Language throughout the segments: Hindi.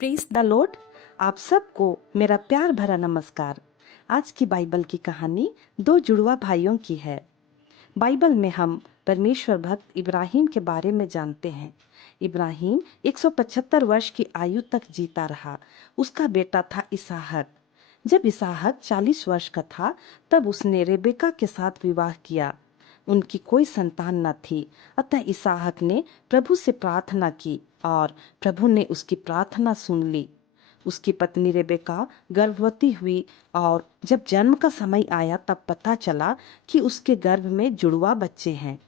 Praise the Lord. आप सबको मेरा प्यार भरा नमस्कार। आज की बाइबल की कहानी दो जुड़वा भाइयों की है। बाइबल में हम परमेश्वर भक्त इब्राहिम के बारे में जानते हैं। इब्राहिम 175 वर्ष की आयु तक जीता रहा। उसका बेटा था इसहाक। जब इसहाक 40 वर्ष का था तब उसने रेबेका के साथ विवाह किया। उनकी कोई संतान न थी, अतः इसहाक ने प्रभु से प्रार्थना की और प्रभु ने उसकी प्रार्थना सुन ली। उसकी पत्नी रेबेका गर्भवती हुई और जब जन्म का समय आया तब पता चला कि उसके गर्भ में जुड़वा बच्चे हैं।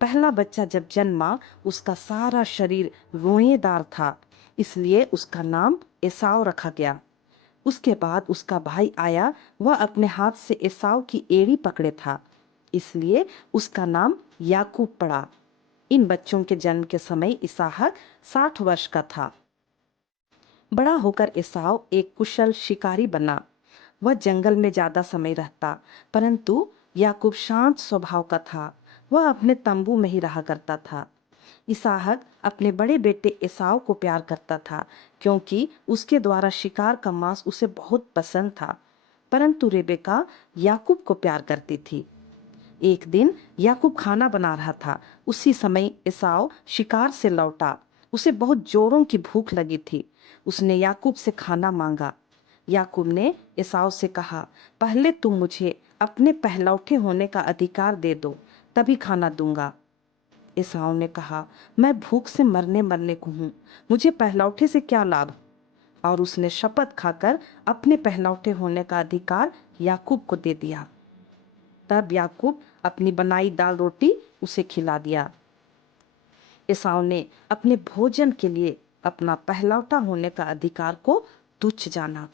पहला बच्चा जब जन्मा उसका सारा शरीर रोएदार था, इसलिए उसका नाम एसाव रखा गया। उसके बाद उसका भाई आया, वह अपने हाथ से एसाव की एड़ी पकड़े था, इसलिए उसका नाम याकूब पड़ा। इन बच्चों के जन्म के समय इसहाक 60 वर्ष का था। बड़ा होकर एसाव एक कुशल शिकारी बना। वह जंगल में ज्यादा समय रहता, परंतु याकूब शांत स्वभाव का था। वह अपने तंबू में ही रहा करता था। इसहाक अपने बड़े बेटे एसाव को प्यार करता था, क्योंकि उसके द्वारा शिकार का मांस उसे बहुत पसंद था। परंतु रेबेका याकूब को प्यार करती थी। एक दिन याकूब खाना बना रहा था। उसी समय एसाव शिकार से लौटा। उसे बहुत जोरों की भूख लगी थी। उसने याकूब से खाना मांगा। याकूब ने एसाव से कहा, पहले तुम मुझे अपने पहलौठे होने का अधिकार दे दो, तभी खाना दूंगा। एसाव ने कहा, मैं भूख से मरने मरने को हूँ, मुझे पहलौठे से क्या लाभ। और उसने शपथ खाकर अपने पहलौठे होने का अधिकार याकूब को दे दिया। तब याकूब अपनी बनाई दाल रोटी उसे खिला दिया। एसाव ने अपने भोजन के लिए अपना पहलौठा होने का अधिकार को तुच्छ जाना।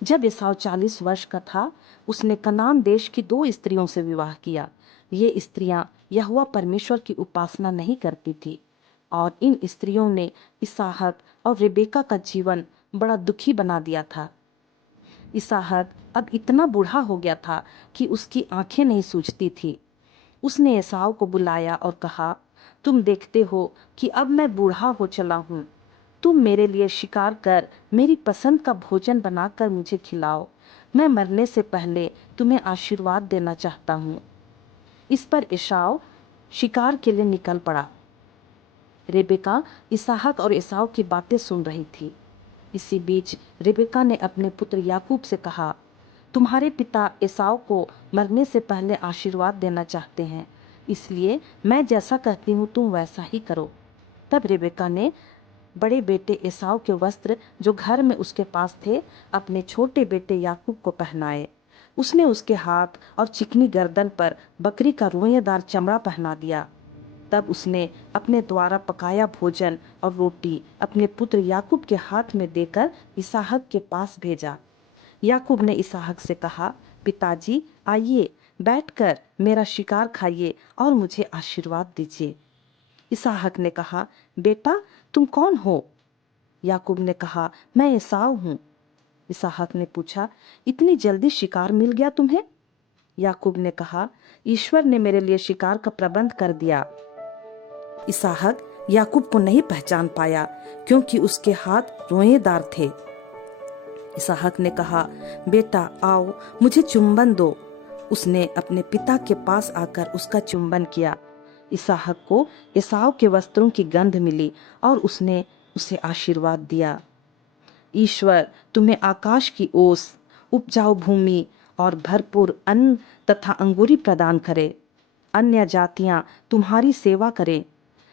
जब एसाव 40 वर्ष का था, उसने कनान देश की 2 स्त्रियों से विवाह किया। ये स्त्रियां यहोवा परमेश्वर की उपासना नहीं करती थी, और इन स्त्रियों ने इसहाक और रेबेका का जीवन बड़ा दुखी बना दिया था। इसहाक अब इतना बूढ़ा हो गया था कि उसकी आंखें नहीं सूझती थी। उसने एसाव को बुलाया और कहा, तुम देखते हो कि अब मैं बूढ़ा हो चला हूँ। तुम मेरे लिए शिकार कर मेरी पसंद का भोजन बनाकर मुझे खिलाओ। मैं मरने से पहले तुम्हें आशीर्वाद देना चाहता हूँ। इस पर एसाव शिकार के लिए निकल पड़ा। रेबेका इसहाक और एसाव की बातें सुन रही थी। इसी बीच रेबेका ने अपने पुत्र याकूब से कहा, तुम्हारे पिता एसाव को मरने से पहले आशीर्वाद देना चाहते हैं, इसलिए मैं जैसा कहती हूँ तुम वैसा ही करो। तब रेबेका ने बड़े बेटे एसाव के वस्त्र जो घर में उसके पास थे अपने छोटे बेटे याकूब को पहनाए। उसने उसके हाथ और चिकनी गर्दन पर बकरी का रोएदार चमड़ा पहना दिया। तब उसने अपने द्वारा पकाया भोजन और रोटी अपने पुत्र याकूब के हाथ में देकर इसहाक के पास भेजा। याकूब ने इसहाक से कहा, पिताजी आइए, बैठकर मेरा शिकार खाइए और मुझे आशीर्वाद दीजिए। इसहाक ने कहा, बेटा तुम कौन हो? याकूब ने कहा, मैं एसाव हूँ। इसहाक ने पूछा, इतनी जल्दी शिकार मिल गया तुम्हें? याकूब ने कहा, ईश्वर ने मेरे लिए शिकार का प्रबंध कर दिया। इसहाक याकूब को नहीं पहचान पाया, क्योंकि उसके हाथ रोएदार थे। इसहाक ने कहा, बेटा आओ, मुझे चुंबन दो। उसने अपने पिता के पास आकर उसका चुंबन किया। इसहाक को एसाव के वस्त्रों की गंध मिली और उसने उसे आशीर्वाद दिया। ईश्वर तुम्हें आकाश की ओस, उपजाऊ भूमि और भरपूर अन्न तथा अंगूरी प्रदान करे। अन्य जातियां तुम्हारी सेवा करें,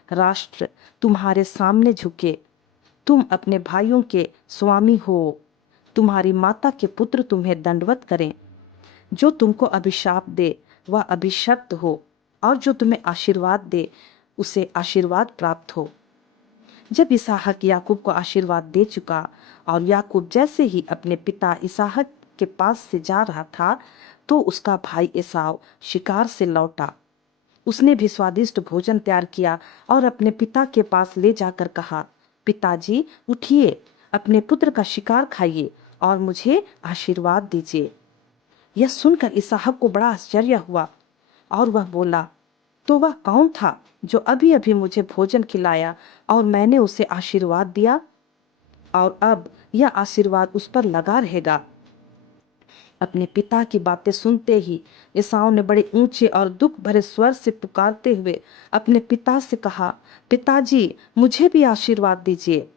राष्ट्र तुम्हारे सामने झुके। तुम अपने भाइयों के स्वामी हो। तुम्हारी माता के पुत्र तुम्हें दंडवत करें। जो तुमको अभिशाप दे वह अभिशप्त हो, और जो तुम्हें आशीर्वाद दे उसे आशीर्वाद प्राप्त हो। जब इसहाक याकूब को आशीर्वाद दे चुका और याकूब जैसे ही अपने पिता इसहाक के पास से जा रहा था, तो उसका भाई एसाव शिकार से लौटा। उसने भी स्वादिष्ट भोजन तैयार किया और अपने पिता के पास ले जाकर कहा, पिताजी उठिए, अपने पुत्र का शिकार खाइए और मुझे आशीर्वाद दीजिए। यह सुनकर इसहाक को बड़ा आश्चर्य हुआ और वह बोला, तो वह कौन था जो अभी अभी मुझे भोजन खिलाया और मैंने उसे आशीर्वाद दिया? और अब यह आशीर्वाद उस पर लगा रहेगा। अपने पिता की बातें सुनते ही एसाव ने बड़े ऊंचे और दुख भरे स्वर से पुकारते हुए अपने पिता से कहा, पिताजी, मुझे भी आशीर्वाद दीजिए।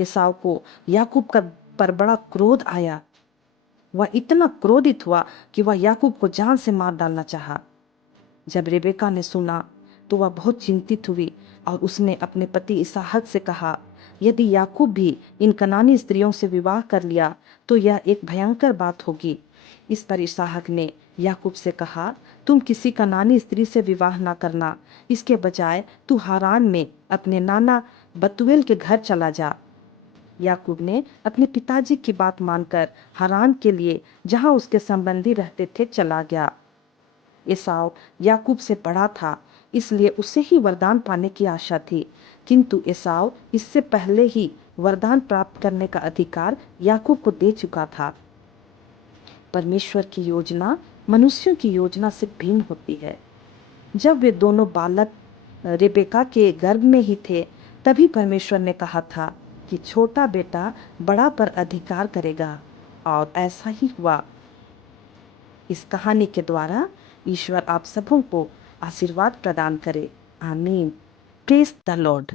एसाव को याकूब का पर बड़ा क्रोध आया। वह इतना क्रोधित हुआ कि वह याकूब को जान से मार डालना चाहा। जब रेबेका ने सुना तो वह बहुत चिंतित हुई और उसने अपने पति इसहाक से कहा, यदि याकूब भी इन कनानी स्त्रियों से विवाह कर लिया तो यह एक भयंकर बात होगी। इस पर इसहाक ने याकूब से कहा, तुम किसी कनानी स्त्री से विवाह ना करना, इसके बजाय तू हारान में अपने नाना बतूएल के घर चला जा। याकूब ने अपने पिताजी की बात मानकर हारान के लिए, जहां उसके संबंधी रहते थे, चला गया। एसाव याकूब से बड़ा था, इसलिए उसे ही वरदान पाने की आशा थी, किंतु एसाव इससे पहले ही वरदान प्राप्त करने का अधिकार याकूब को दे चुका था। परमेश्वर की योजना मनुष्यों की योजना से भिन्न होती है। जब वे दोनों बालक रेबेका के गर्भ में ही थे, तभी परमेश्वर ने कहा था कि छोटा बेटा बड़ा पर अधिकार करेगा, और ऐसा ही हुआ। इस कहानी के द्वारा ईश्वर आप सबों को आशीर्वाद प्रदान करे। आमीन। Praise the Lord.